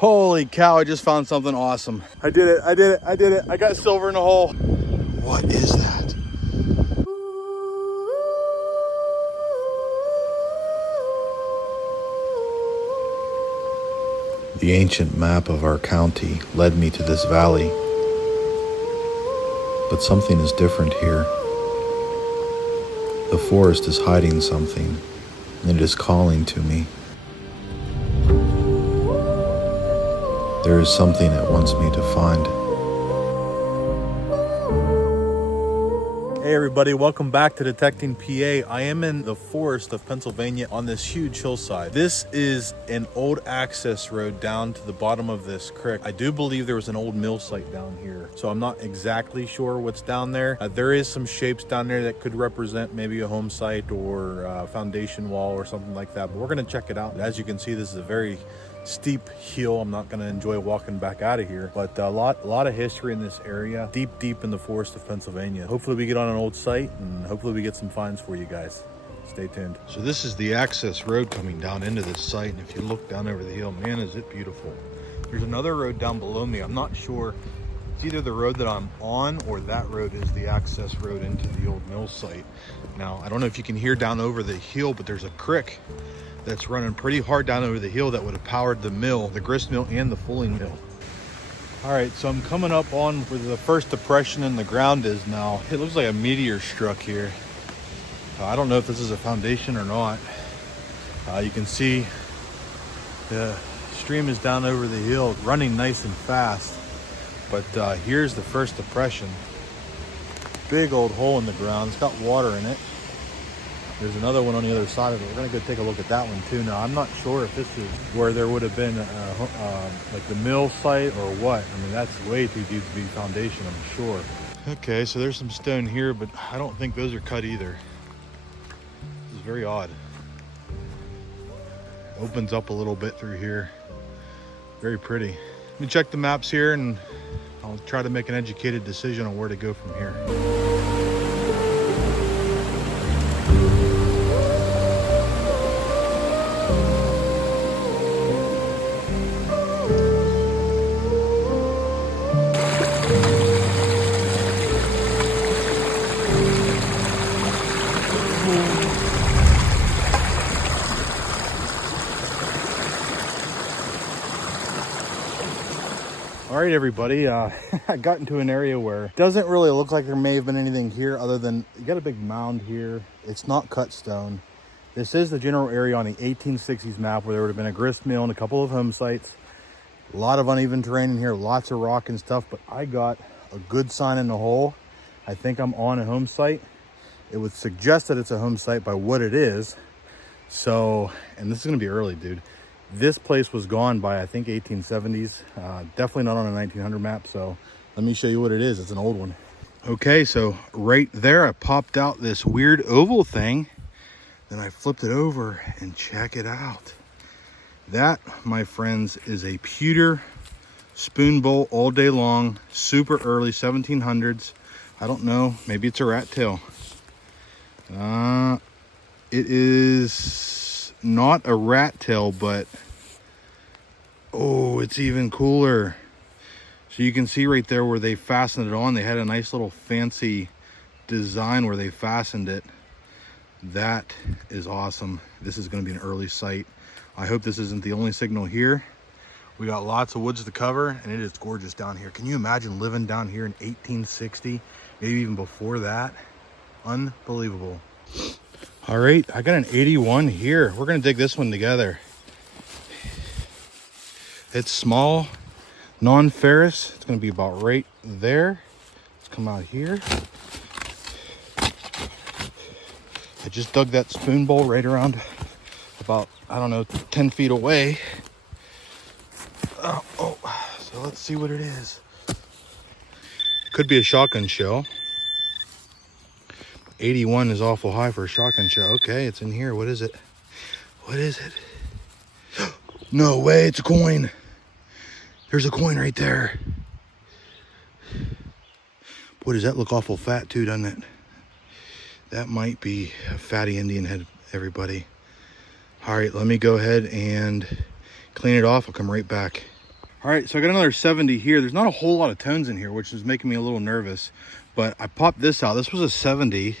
Holy cow, I just found something awesome. I did it, I did it, I did it. I got silver in the hole. What is that? The ancient map of our county led me to this valley. But something is different here. The forest is hiding something, and it is calling to me. There is something it wants me to find. Hey everybody, welcome back to Detecting PA. I am in the forest of Pennsylvania on this huge hillside. This is an old access road down to the bottom of this creek. I do believe there was an old mill site down here, so I'm not exactly sure what's down there. There is some shapes down there that could represent maybe a home site or a foundation wall or something like that, but we're gonna check it out. As you can see, this is a very steep hill. I'm not going to enjoy walking back out of here, but a lot of history in this area, deep in the forest of Pennsylvania. Hopefully we get on an old site and hopefully we get some finds for you guys. Stay tuned. So this is the access road coming down into this site, and if you look down over the hill, man, is it beautiful. There's another road down below me. I'm not sure. It's either the road that I'm on or that road is the access road into the old mill site. Now, I don't know if you can hear down over the hill, but there's a creek that's running pretty hard down over the hill that would have powered the mill, the grist mill and the fulling mill. All right, so I'm coming up on where the first depression in the ground is now. It looks like a meteor struck here. I don't know if this is a foundation or not. You can see the stream is down over the hill, running nice and fast. But here's the first depression. Big old hole in the ground. It's got water in it. There's another one on the other side of it. We're gonna go take a look at that one too. Now, I'm not sure if this is where there would have been like the mill site or what. I mean, that's way too deep to be foundation, I'm sure. Okay, so there's some stone here, but I don't think those are cut either. This is very odd. Opens up a little bit through here. Very pretty. Let me check the maps here and I'll try to make an educated decision on where to go from here. All right, everybody, I got into an area where it doesn't really look like there may have been anything here other than you got a big mound here. It's not cut stone. This is the general area on the 1860s map where there would have been a grist mill and a couple of home sites. A lot of uneven terrain in here, lots of rock and stuff, but I got a good sign in the hole. I think I'm on a home site. It would suggest that it's a home site by what it is. So, and this is gonna be early, dude. This place was gone by, I think, 1870s. Definitely not on a 1900 map, so let me show you what it is. It's an old one. Okay, so right there, I popped out this weird oval thing. Then I flipped it over and check it out. That, my friends, is a pewter spoon bowl all day long, super early, 1700s. I don't know, maybe it's a rat tail. It is not a rat tail, but oh, it's even cooler. So you can see right there where they fastened it on, they had a nice little fancy design where they fastened it. That is awesome. This is going to be an early site. I hope this isn't the only signal here. We got lots of woods to cover, and it is gorgeous down here. Can you imagine living down here in 1860, maybe even before that? Unbelievable. All right, I got an 81 here. We're gonna dig this one together. It's small, non-ferrous. It's gonna be about right there. Let's come out here. I just dug that spoon bowl right around about, I don't know, 10 feet away. So let's see what it is. Could be a shotgun shell. 81 is awful high for a shotgun shell. Okay, it's in here. What is it? What is it? No way, it's a coin. There's a coin right there. Boy, does that look awful fat too, doesn't it? That might be a fatty Indian head, everybody. All right, let me go ahead and clean it off. I'll come right back. All right, so I got another 70 here. There's not a whole lot of tones in here, which is making me a little nervous. But I popped this out. This was a 70.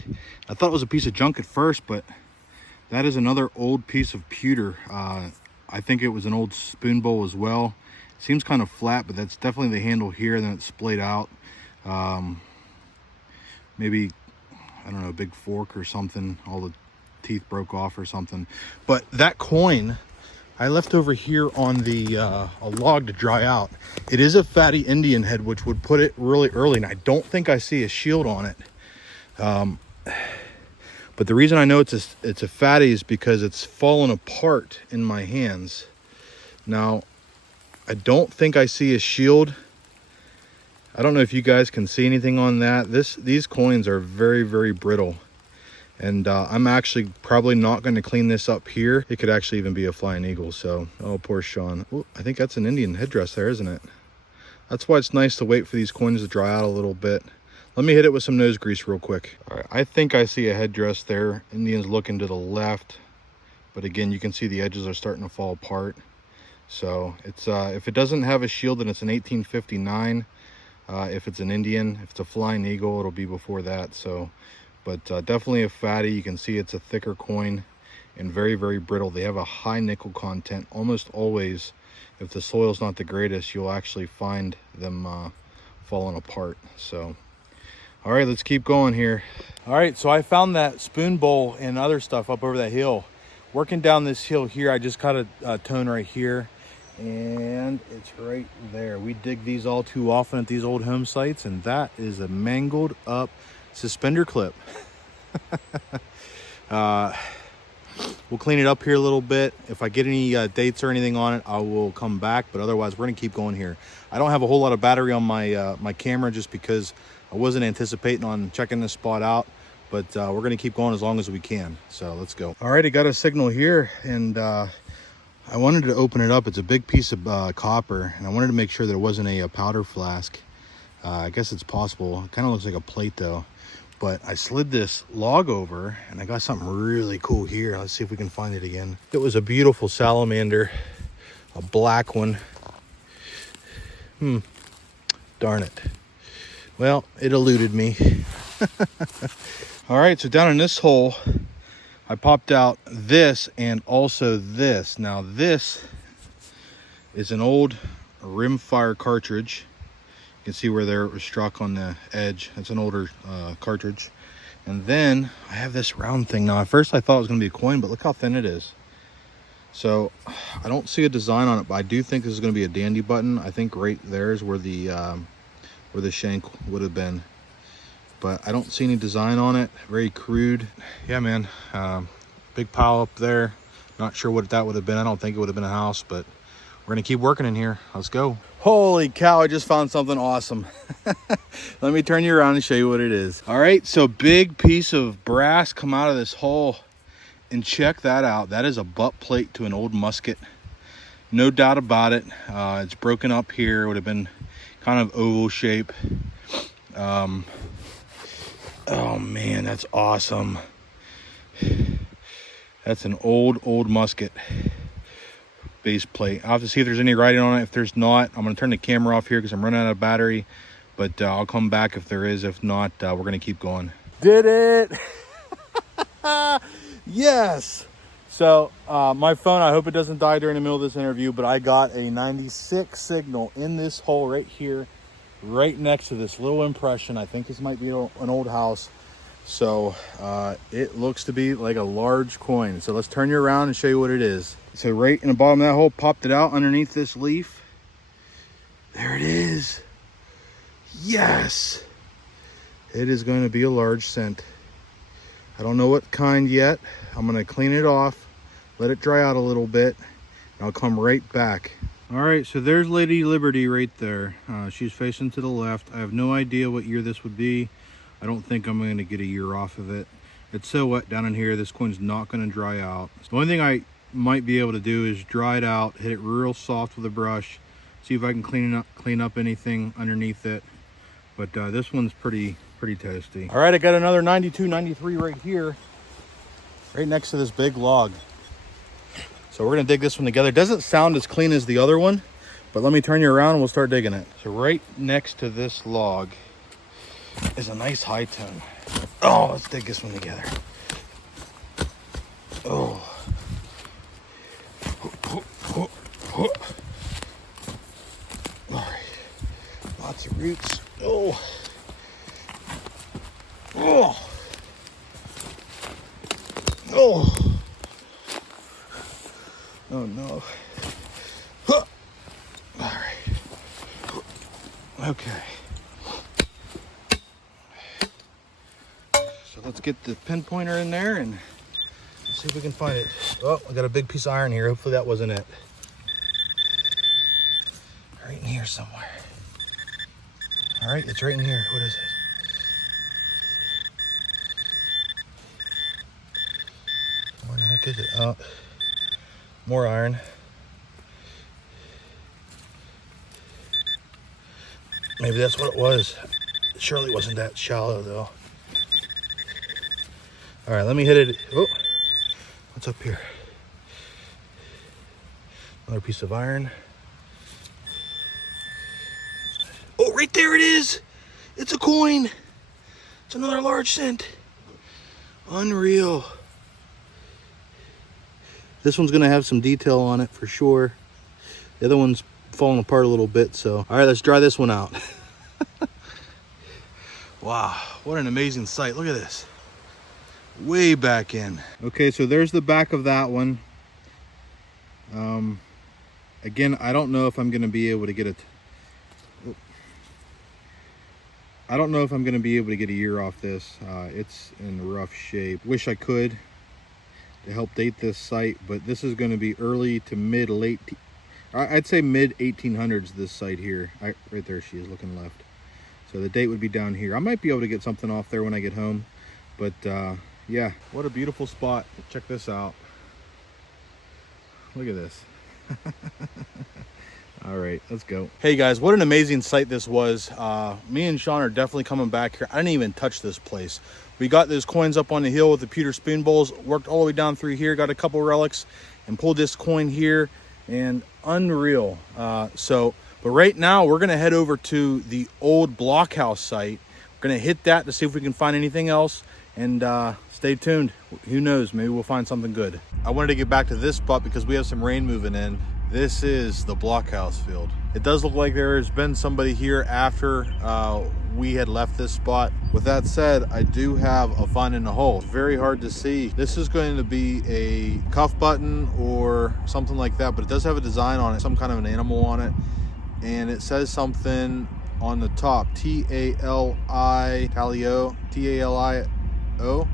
I thought it was a piece of junk at first, but that is another old piece of pewter. I think it was an old spoon bowl as well. It seems kind of flat, but that's definitely the handle here, and then it's splayed out. Maybe, I don't know, a big fork or something. All the teeth broke off or something. But that coin I left over here on the a log to dry out. It is a fatty Indian head, which would put it really early, and I don't think I see a shield on it. But the reason I know it's a fatty is because it's fallen apart in my hands. Now, I don't think I see a shield. I don't know if you guys can see anything on that. These coins are very, very brittle. And I'm actually probably not going to clean this up here. It could actually even be a flying eagle. So, oh, poor Sean. Ooh, I think that's an Indian headdress there, isn't it? That's why it's nice to wait for these coins to dry out a little bit. Let me hit it with some nose grease real quick. All right, I think I see a headdress there. Indian's looking to the left. But again, you can see the edges are starting to fall apart. So it's if it doesn't have a shield, then it's an 1859. If it's an Indian, if it's a flying eagle, it'll be before that. So. But definitely a fatty. You can see it's a thicker coin and very, very brittle. They have a high nickel content. Almost always, if the soil's not the greatest, you'll actually find them falling apart. So, all right, let's keep going here. All right, so I found that spoon bowl and other stuff up over that hill. Working down this hill here, I just caught a tone right here. And it's right there. We dig these all too often at these old home sites, and that is a mangled up suspender clip. We'll clean it up here a little bit. If I get any dates or anything on it, I will come back, but otherwise we're gonna keep going here. I don't have a whole lot of battery on my my camera just because I wasn't anticipating on checking this spot out, but we're gonna keep going as long as we can. So let's go. All right, I got a signal here, and I wanted to open it up. It's a big piece of copper, and I wanted to make sure that it wasn't a powder flask. I guess it's possible. It kind of looks like a plate though. But I slid this log over, and I got something really cool here. Let's see if we can find it again. It was a beautiful salamander, a black one. Darn it. Well, it eluded me. All right, so down in this hole, I popped out this and also this. Now this is an old rimfire cartridge. You can see where there it was struck on the edge. It's an older cartridge. And then I have this round thing. Now at first I thought it was going to be a coin, but look how thin it is. So I don't see a design on it, but I do think this is going to be a dandy button. I think right there is where the shank would have been. But I don't see any design on it. Very crude. Yeah, man. Big pile up there. Not sure what that would have been. I don't think it would have been a house, but we're going to keep working in here. Let's go. Holy cow, I just found something awesome. Let me turn you around and show you what it is. All right, so big piece of brass come out of this hole, and check that out. That is a butt plate to an old musket. No doubt about it. It's broken up here. It would have been kind of oval shape. Oh man, that's awesome. That's an old musket base plate. I'll have to see if there's any writing on it. If there's not, I'm going to turn the camera off here because I'm running out of battery, but I'll come back if there is. If not, we're going to keep going. Did it. Yes. So my phone, I hope it doesn't die during the middle of this interview, but I got a 96 signal in this hole right here, right next to this little impression. I think this might be an old house. So it looks to be like a large coin. So let's turn you around and show you what it is. So right in the bottom of that hole, popped it out underneath this leaf. There it is. Yes. It is going to be a large cent. I don't know what kind yet. I'm going to clean it off, let it dry out a little bit, and I'll come right back. All right, so there's Lady Liberty right there. She's facing to the left. I have no idea what year this would be. I don't think I'm going to get a year off of it. It's so wet down in here, this coin's not going to dry out. The only thing I might be able to do is dry it out, hit it real soft with a brush, see if I can clean up anything underneath it. But this one's pretty toasty. All right, I got another 92, 93 right here, right next to this big log. So we're gonna dig this one together. It doesn't sound as clean as the other one, But let me turn you around and we'll start digging it. So right next to this log is a nice high tone. Oh, let's dig this one together. Oh. All right. Lots of roots. Oh. Oh. Oh. Oh no. All right. Okay. So let's get the pinpointer in there and see if we can find it. Oh, I got a big piece of iron here. Hopefully that wasn't it. Right in here somewhere. All right, it's right in here. What is it? Where the heck is it? Oh, more iron. Maybe that's what it was. It surely wasn't that shallow though. All right, let me hit it. Oh, what's up here? Another piece of iron. Oh, right there it is. It's a coin. It's another large cent. Unreal. This one's gonna have some detail on it for sure. The other one's falling apart a little bit, so. All right, let's dry this one out. Wow, what an amazing sight. Look at this. Way back in. Okay, so there's the back of that one. Again, I don't know if I'm gonna be able to get it. I don't know if I'm gonna be able to get a year off this. It's in rough shape. Wish I could to help date this site, but this is gonna be early to late, I'd say mid 1800s, this site here. Right there she is looking left. So the date would be down here. I might be able to get something off there when I get home, but yeah, what a beautiful spot. Check this out. Look at this. All right, let's go. Hey guys, what an amazing sight this was. Me and Sean are definitely coming back here. I didn't even touch this place. We got those coins up on the hill with the pewter spoon bowls, worked all the way down through here, got a couple relics, and pulled this coin here, and unreal. But right now we're gonna head over to the old blockhouse site. We're gonna hit that to see if we can find anything else, and stay tuned. Who knows, maybe we'll find something good. I wanted to get back to this spot because we have some rain moving in. This is the blockhouse field. It does look like there has been somebody here after we had left this spot. With that said, I do have a find in the hole. It's very hard to see. This is going to be a cuff button or something like that, but it does have a design on it, some kind of an animal on it. And it says something on the top, T-A-L-I-O,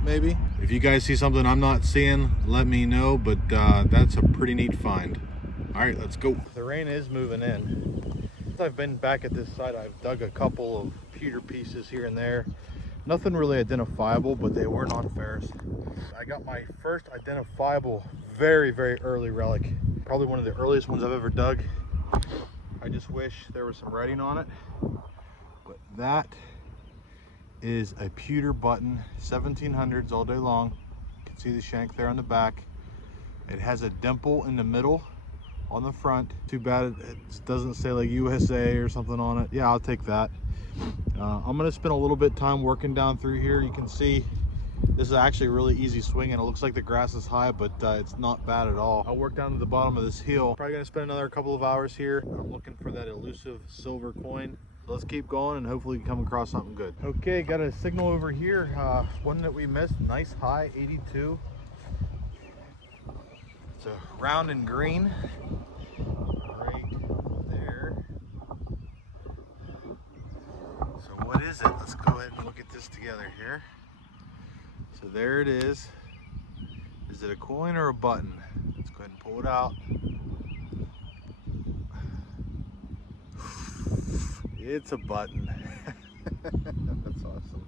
maybe. If you guys see something I'm not seeing, let me know, but that's a pretty neat find. All right, let's go. The rain is moving in. Since I've been back at this site, I've dug a couple of pewter pieces here and there. Nothing really identifiable, but they were non-ferrous. I got my first identifiable, very, very early relic. Probably one of the earliest ones I've ever dug. I just wish there was some writing on it. But that is a pewter button, 1700s all day long. You can see the shank there on the back. It has a dimple in the middle on the front. Too bad it doesn't say like USA or something on it. Yeah, I'll take that. I'm gonna spend a little bit of time working down through here. You can see this is actually a really easy swing, and it looks like the grass is high, but it's not bad at all. I'll work down to the bottom of this hill. Probably gonna spend another couple of hours here. I'm looking for that elusive silver coin. So let's keep going and hopefully come across something good. Okay, got a signal over here. One that we missed, nice high, 82. It's a round and green. Right there. So what is it? Let's go ahead and look at this together here. So there it is. Is it a coin or a button? Let's go ahead and pull it out. It's a button. That's awesome.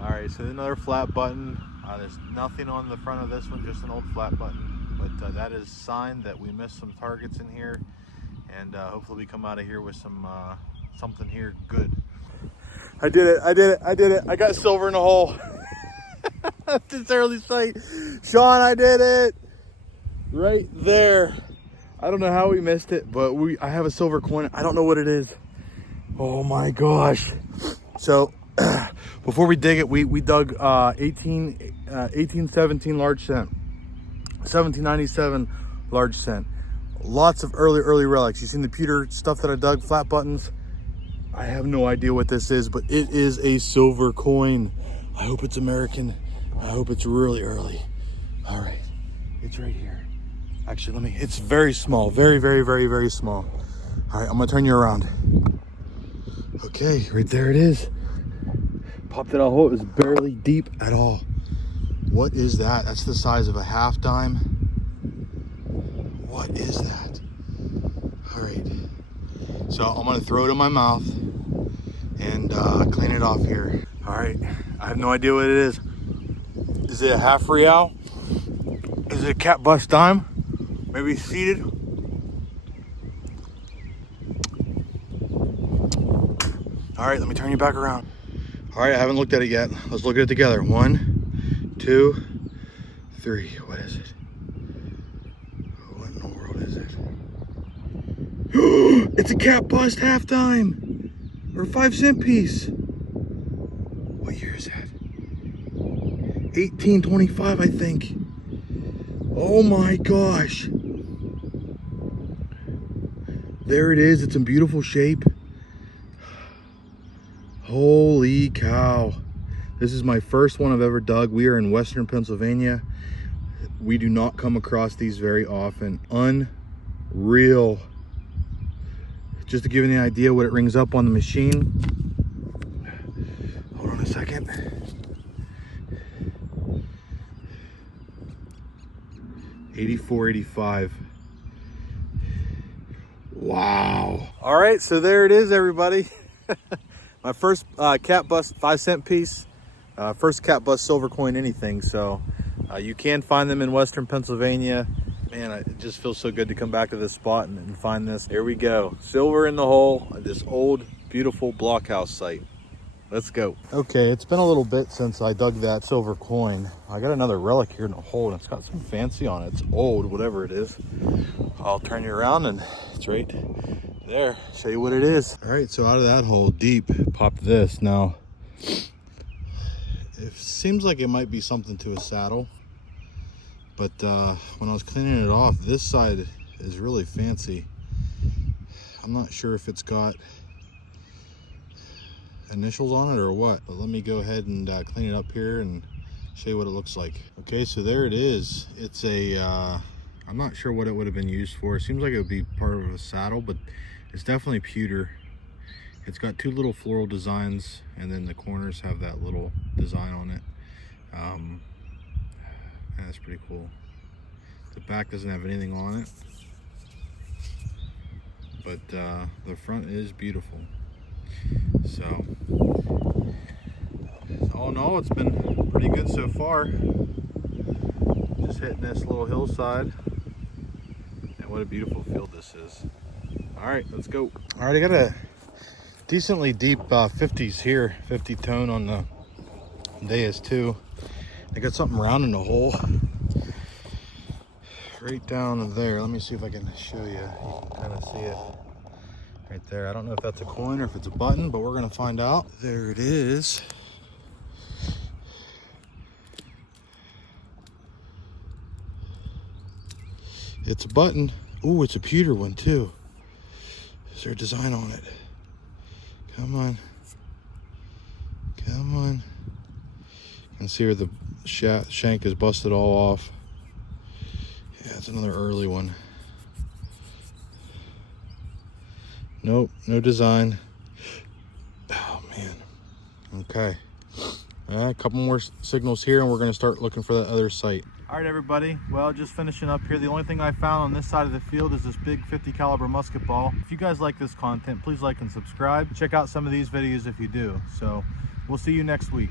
All right, so another flat button. There's nothing on the front of this one, just an old flat button. But that is a sign that we missed some targets in here, and hopefully we come out of here with some something here good. I did it, I did it, I did it. I got silver in the hole. This early sight. Sean, I did it. Right there. I don't know how we missed it, but I have a silver coin. I don't know what it is. Oh my gosh. So before we dig it, we dug 1817 large cent, 1797 large cent. Lots of early relics. You seen the pewter stuff that I dug, flat buttons. I have no idea what this is, but it is a silver coin. I hope it's American. I hope it's really early. All right, it's right here. Actually, it's very small, very small. All right, I'm gonna turn you around. Okay, right there it is. Popped it out whole. It was barely deep at all. What is that? That's the size of a half dime. What is that? All right, so I'm gonna throw it in my mouth and clean it off here. All right, I have no idea what it is. Is it a half real? Is it a cat bust dime? Maybe seated? All right, let me turn you back around. All right, I haven't looked at it yet. Let's look at it together. 1, 2, 3. What is it? What in the world is it? It's a cat bust half dime or 5-cent piece. What year is that? 1825, I think. Oh my gosh. There it is. It's in beautiful shape. Holy cow. This is my first one I've ever dug. We are in Western Pennsylvania. We do not come across these very often. Unreal. Just to give you an idea what it rings up on the machine. Hold on a second. $84.85. Wow. All right, so there it is, everybody. My first cat bust 5-cent piece. First cat bust silver coin anything. So you can find them in Western Pennsylvania. Man, it just feels so good to come back to this spot and find this. Here we go. Silver in the hole at this old, beautiful blockhouse site. Let's go. Okay, it's been a little bit since I dug that silver coin. I got another relic here in the hole, and it's got some fancy on it. It's old, whatever it is. I'll turn you around, and it's right there. Show you what it is. All right, so out of that hole, deep, popped this. Now, it seems like it might be something to a saddle, but when I was cleaning it off, this side is really fancy. I'm not sure if it's got initials on it or what, but let me go ahead and clean it up here and show you what it looks like. Okay, so there it is. It's a I'm not sure what it would have been used for. It seems like it would be part of a saddle, but it's definitely pewter. It's got 2 little floral designs, and then the corners have that little design on it. That's pretty cool. The back doesn't have anything on it, but the front is beautiful. So all in all, it's been pretty good so far. Just hitting this little hillside, and what a beautiful field this is. All right, let's go. All right, I got a decently deep 50s here, 50 tone on the dais too. I got something round in the hole right down there. Let me see if I can show you. You can kind of see it right there. I don't know if that's a coin or if it's a button, but we're gonna find out. There it is. It's a button. Ooh, it's a pewter one too. Is there a design on it? Come on. Come on. You can see where the shank is busted all off. Yeah, it's another early one. Nope, no design. Oh man. Okay. A couple more signals here, and we're going to start looking for that other site. All right, everybody. Well, just finishing up here. The only thing I found on this side of the field is this big 50 caliber musket ball. If you guys like this content, please like and subscribe. Check out some of these videos if you do. So we'll see you next week.